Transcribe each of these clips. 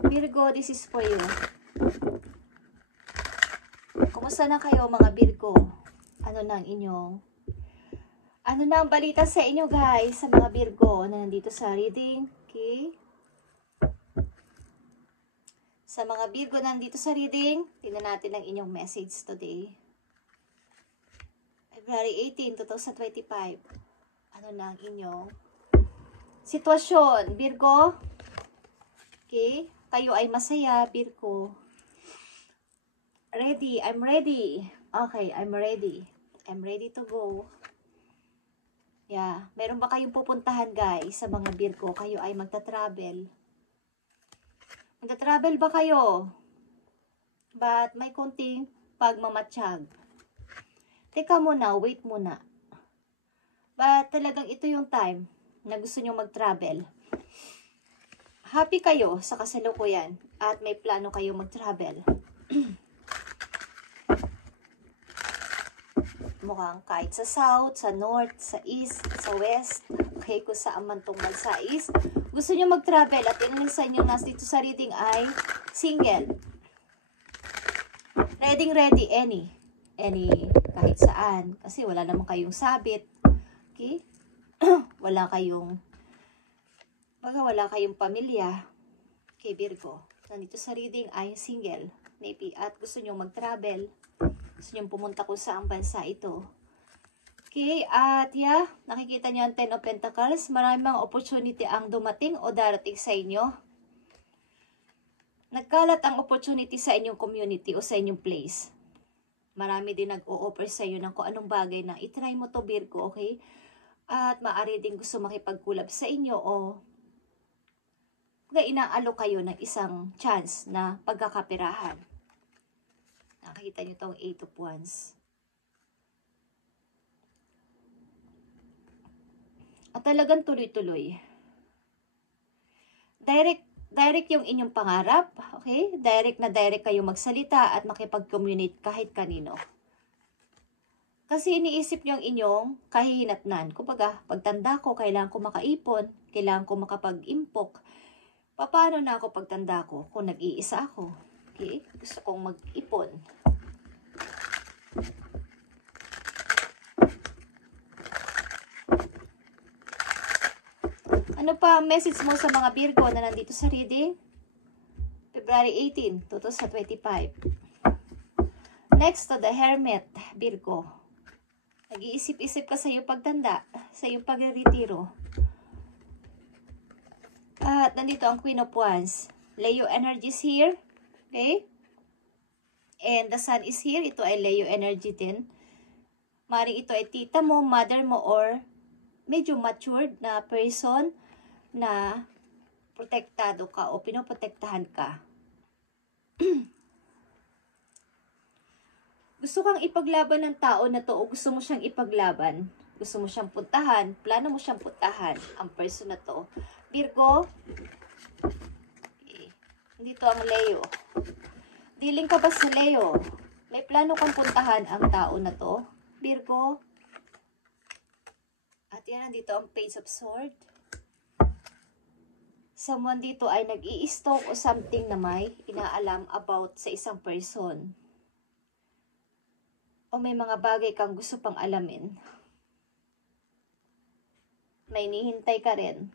Virgo, this is for you. Kumusta na kayo mga Virgo? Ano na ang balita sa inyo guys, sa mga Virgo na nandito sa reading? Okay? Sa mga Virgo na nandito sa reading, tingnan natin ang inyong message today. February 18, 2025. Ano na ang inyong sitwasyon, Virgo? Okay? Kayo ay masaya, Virgo. Ready, I'm ready. Okay, I'm ready. I'm ready to go. Yeah, meron ba kayong pupuntahan guys sa mga Virgo? Kayo ay magta-travel. Magta-travel ba kayo? But may konting pagmamatsyag. Teka muna, wait muna. But talagang ito yung time na gusto nyo mag-travel. Happy kayo sa kasalukuyan at may plano kayo mag-travel. Mukhang kahit sa south, sa north, sa east, sa west, okay, kung saan man tong bansa is, gusto nyo mag-travel at ilan sa inyo nas dito sa reading ay single. Ready, any, kahit saan. Kasi wala naman kayong sabit. Okay? wala kayong pamilya. Okay, Virgo. Nandito sa reading ay single. Maybe at gusto nyo mag-travel. Gusto nyo pumunta kung saang bansa ito. Okay, at yeah, nakikita nyo ang 10 of Pentacles. Maraming mga opportunity ang dumating o darating sa inyo. Nagkalat ang opportunity sa inyong community o sa inyong place. Marami din nag-o-offer sa inyo ng kung anong bagay na itry mo to, Virgo, okay? At maaari din gusto makipagkulab sa inyo o inaalo kayo ng isang chance na pagkakapirahan. Nakikita nyo itong 8 of Wands. At talagang tuloy-tuloy. Direct yung inyong pangarap. Okay? Direct kayo magsalita at makipag-communicate kahit kanino. Kasi iniisip nyo ang inyong kahihinatnan. Kumbaga, pagtanda ko, kailangan ko makaipon. Kailangan ko makapag-impok. Paano na ako pagtanda ko kung nag-iisa ako? Okay? Gusto kong mag-ipon. Ano pa ang message mo sa mga Virgo na nandito sa reading? February 18, 2025. Next to the Hermit, Virgo. Nag-iisip-isip ka sa iyong pagtanda, sa iyong pagre-retiro. At nandito ang Queen of Wands. Leo energies here. Okay? And the Sun is here. Ito ay Leo energy din. Maring ito ay tita mo, mother mo, or medyo matured na person na protektado ka o pinoprotektahan ka. Gusto kang ipaglaban ng tao na to o gusto mo siyang ipaglaban? Gusto mo siyang puntahan? Plano mo siyang puntahan? Ang person na to. Virgo, okay. Dito ang Leo. Dealing ka ba sa Leo? May plano kang puntahan ang tao na to? Virgo. At yan, dito ang Page of Swords. Someone dito ay nag-i-stalk o something na may inaalam about sa isang person. O may mga bagay kang gusto pang alamin. May hinihintay ka rin.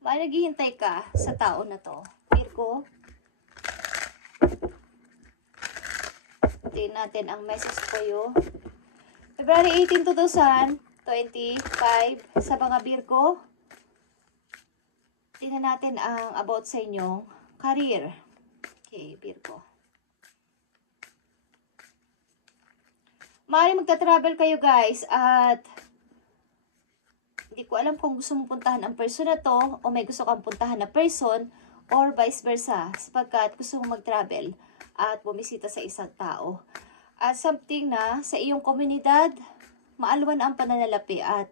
May naghihintay ka sa tao na to. Virgo. Tingnan natin ang message for you. February 18, 2025 sa mga Virgo. Tingnan natin ang about sa inyong career. Okay, Virgo. Maaaring magta-travel kayo guys at hindi ko alam kung gusto mong puntahan ang person na to o may gusto kang puntahan na person or vice versa sapagkat gusto mong mag-travel at bumisita sa isang tao. At something na sa iyong komunidad, maalwan ang pananalapi at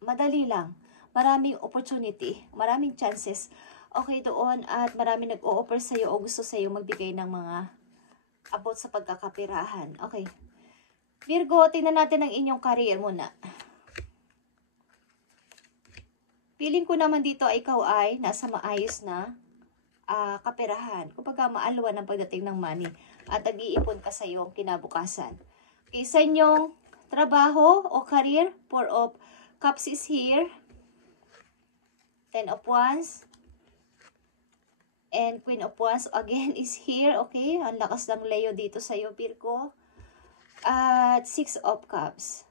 madali lang. Maraming opportunity, maraming chances. Okay doon at maraming nag-o-offer sa'yo o gusto sa'yo magbigay ng mga about sa pagkakapirahan. Okay. Virgo, tingnan natin ang inyong career muna. Feeling ko naman dito ay ikaw ay nasa maayos na kaperahan. Kumbaga maalwan ang pagdating ng money at nag-iipon ka sa iyong kinabukasan. Okay, sa inyong trabaho o career, Four of Cups is here. 10 of Wands. And Queen of Wands again is here. Okay, ang lakas ng Leo dito sa iyo, Virgo. At 6 of Cups.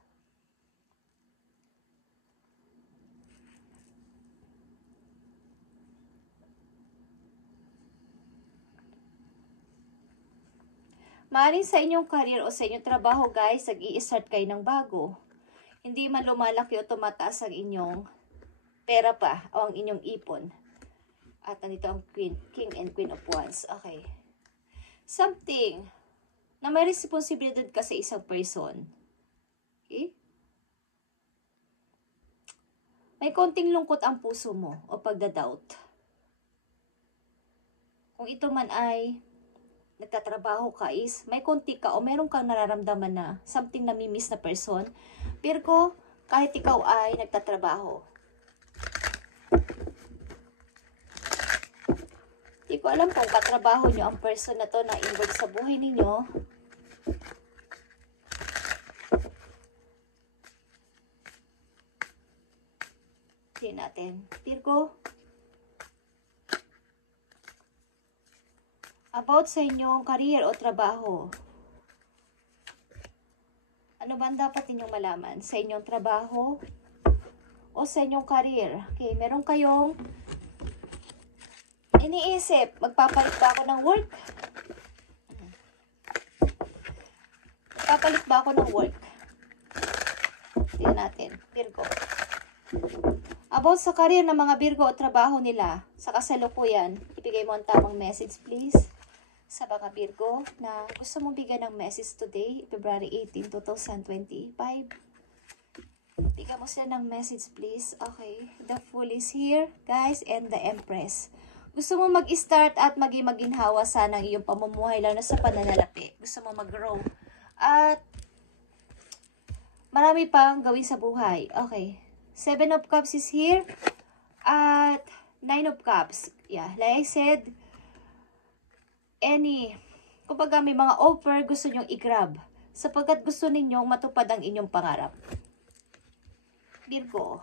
Maaaring sa inyong career o sa inyong trabaho, guys, nag-i-start kayo ng bago. Hindi man lumalaki o tumataas ang inyong pera pa o ang inyong ipon. At nandito ang King and Queen of Wands. Okay. Something na may responsibilidad ka sa isang person. Okay? May konting lungkot ang puso mo o pagdadoubt. Kung ito man ay nagtatrabaho ka is may konti ka o meron kang nararamdaman na something na mimiss na person. Virgo, kahit ikaw ay nagtatrabaho. Hindi ko alam kung katrabaho nyo ang person na to na involved sa buhay ninyo. Tingnan natin. Virgo, about sa inyong career o trabaho. Ano ba ang dapat ninyong malaman sa inyong trabaho o sa inyong career? Okay, meron kayong iniisip, magpapalit ba ako ng work? Magpapalit ba ako ng work? Tingnan natin, Virgo. About sa career ng mga Virgo o trabaho nila, sa kasalukuyan, ibigay mo ang tamang message, please. Sa mga Virgo na gusto mong bigyan ng message today, February 18, 2025. Bigyan mo sila ng message, please. Okay. The Fool is here, guys, and the Empress. Gusto mo mag-start at maginhawa sana ang iyong pamumuhay, lalo na sa pananalapi. Gusto mo mag-grow. At marami pang gawin sa buhay. Okay. 7 of Cups is here. At 9 of Cups. Yeah, like I said, kumbaga may mga offer gusto nyong i-grab sapagkat gusto ninyong matupad ang inyong pangarap. Virgo,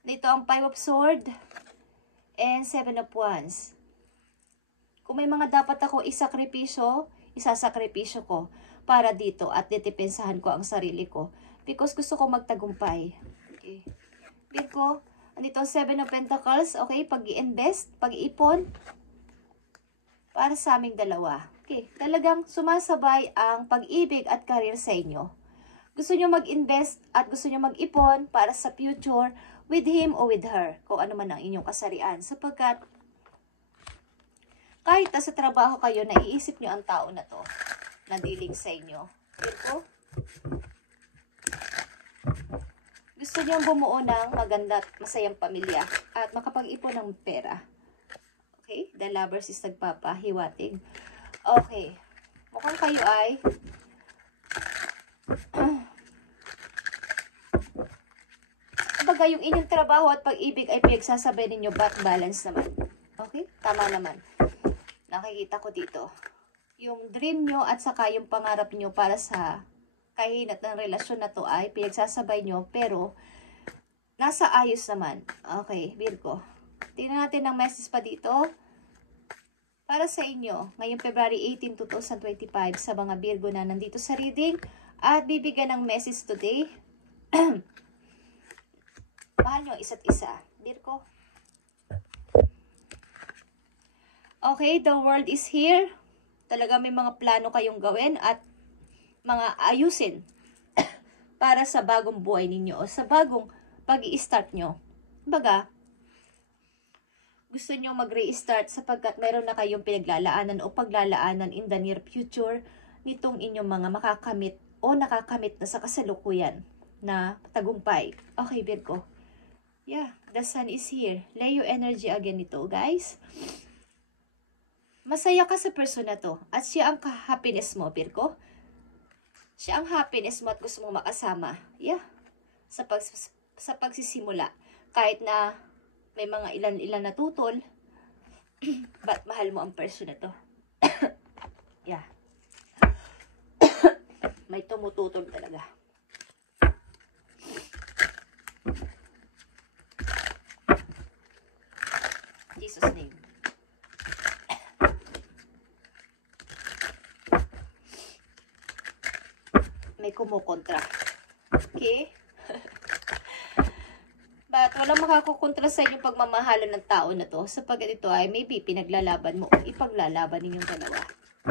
dito ang 5 of Swords and 7 of Wands. Kung may mga dapat ako isakripisyo, isasakripisyo ko para dito at dedepensahan ko ang sarili ko because gusto ko magtagumpay. Okay. Virgo, andito ang 7 of Pentacles. Okay, pag-i-invest, pag-iipon para sa aming dalawa. Okay, talagang sumasabay ang pag-ibig at career sa inyo. Gusto nyo mag-invest at gusto nyo mag-ipon para sa future with him or with her, kung ano man ang inyong kasarian. Sapagkat kahit sa trabaho kayo, naiisip nyo ang tao na to, na dealing sa inyo. Virgo, gusto nyo bumuo ng maganda at masayang pamilya at makapag-ipon ng pera. Okay, the Lovers is nagpapahiwatig. Okay, mukhang kayo ay kumbaga yung inyong trabaho at pag-ibig ay pinagsasabay ninyo, back balance naman. Okay, tama naman. Nakikita ko dito. Yung dream nyo at saka yung pangarap nyo para sa kahinat ng relasyon na to ay pinagsasabay nyo, pero nasa ayos naman. Okay, Virgo. Tingnan natin ang message pa dito para sa inyo ngayong February 18, 2025 sa mga Virgo na nandito sa reading at bibigyan ng message today. Mahal nyo isa't isa, Virgo. Okay, the world is here. Talaga may mga plano kayong gawin at mga ayusin para sa bagong buhay ninyo o sa bagong pag-i-start nyo. Baga, gusto nyo mag-restart sapagkat meron na kayong pinaglalaanan o paglalaanan in the near future nitong inyong mga makakamit o nakakamit na sa kasalukuyan na tagumpay. Okay, Virgo. Yeah, the sun is here. Leo energy again ito, guys. Masaya ka sa person na to at siya ang happiness mo, Virgo. Siya ang happiness mo at gusto mong makasama. Yeah, sa pagsisimula. Kahit na may mga ilan-ilan na tutol. Ba't mahal mo ang person na to? Yeah. May tumututol talaga. Jesus name. May kumukontra. Okay? But walang makakukontra sa inyong pagmamahalan ng tao na to, sapagkat ito ay maybe pinaglalaban mo o ipaglalaban ninyong dalawa.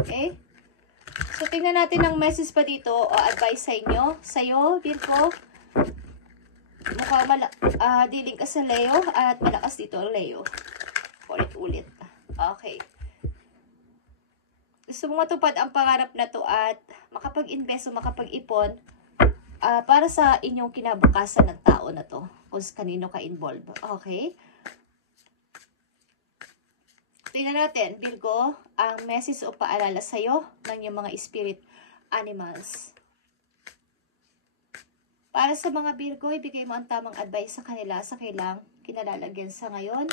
Okay? So, tingnan natin ang message pa dito o advice sa inyo. Sa'yo, Virgo, mukhang diling ka sa Leo at malakas dito ang Leo. Ulit. Okay. Gusto mo matupad ang pangarap na to at makapag-invest o makapag-ipon para sa inyong kinabukasan ng tao na to. Kung kanino ka involved. Okay? Tingnan natin, Virgo, ang message o paalala sa'yo ng iyong mga spirit animals. Para sa mga Virgo, ibigay mo ang tamang advice sa kanila sa kailang kinalalagyan sa ngayon.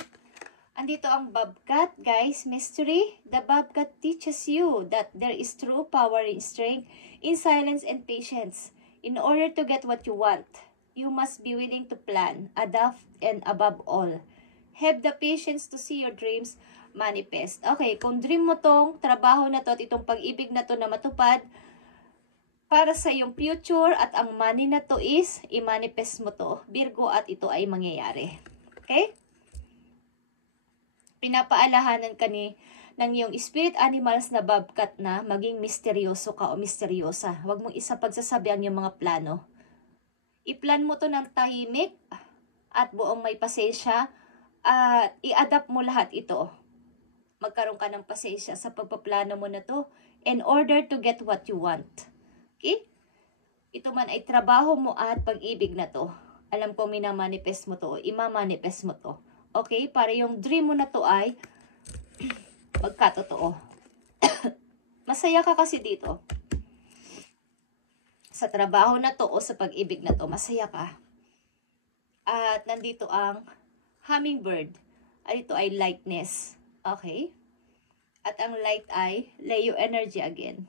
Andito ang Bobcat, guys, mystery. The Bobcat teaches you that there is true power in strength, in silence and patience. In order to get what you want, you must be willing to plan, adapt, and above all, have the patience to see your dreams manifest. Okay, kung dream mo tong trabaho na to at itong pag-ibig na to na matupad para sa iyong future at ang money na to is i-manifest mo to, Virgo, at ito ay mangyayari. Okay? Pinapaalahanan ka ng iyong spirit animals na Bobcat na maging misteryoso ka o misteryosa. Huwag mong isa pagsasabihan yung mga plano. I-plan mo to ng tahimik at buong may pasensya at i-adapt mo lahat ito. Magkaroon ka ng pasensya sa pagpaplano mo na to in order to get what you want. Okay? Ito man ay trabaho mo at pag-ibig na to. Alam ko minamanifest mo to o imamanifest mo to. Okay? Para yung dream mo na to ay magkatotoo. Masaya ka kasi dito. Sa trabaho na to o sa pag-ibig na to, masaya ka. At nandito ang hummingbird. At ito ay lightness. Okay? At ang light ay Leo energy again.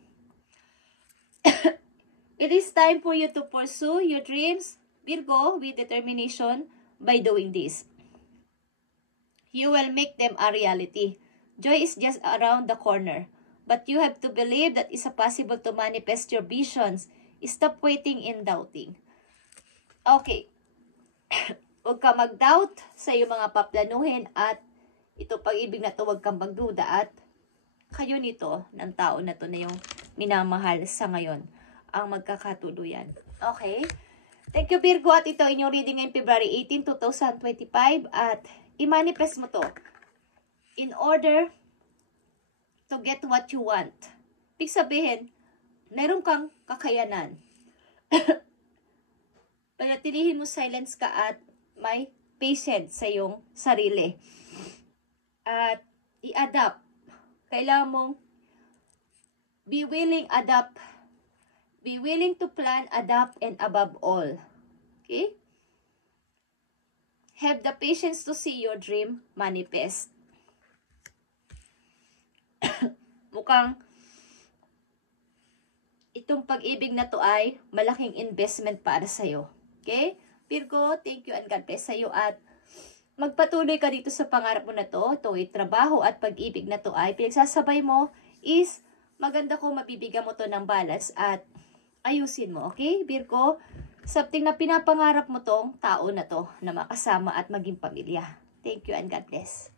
It is time for you to pursue your dreams, Virgo, with determination by doing this. You will make them a reality. Joy is just around the corner. But you have to believe that it's possible to manifest your visions. Stop waiting and doubting. Okay. Huwag ka mag-doubt sa iyong mga paplanuhin at ito pag-ibig na to, huwag kang magduda at kayo nito ng tao na to na yung minamahal sa ngayon ang magkakatuluyan. Okay? Thank you, Virgo, at ito inyong reading ngayong February 18, 2025 at i-manifest mo to in order to get what you want. Ibig sabihin, meron kang kakayanan. Panatilihin mo silence ka at may patience sa iyong sarili. At i-adapt. Kailangan mong be willing, adapt. Be willing to plan, adapt, and above all. Okay? Have the patience to see your dream manifest. Mukhang itong pag-ibig na to ay malaking investment para sa'yo. Okay? Virgo, thank you and God bless sa'yo at magpatuloy ka dito sa pangarap mo na to. Ito ay trabaho at pag-ibig na to ay pinagsasabay mo is maganda kung mabibigyan mo to ng balance at ayusin mo. Okay, Virgo? Something na pinapangarap mo tong tao na to na makasama at maging pamilya. Thank you and God bless.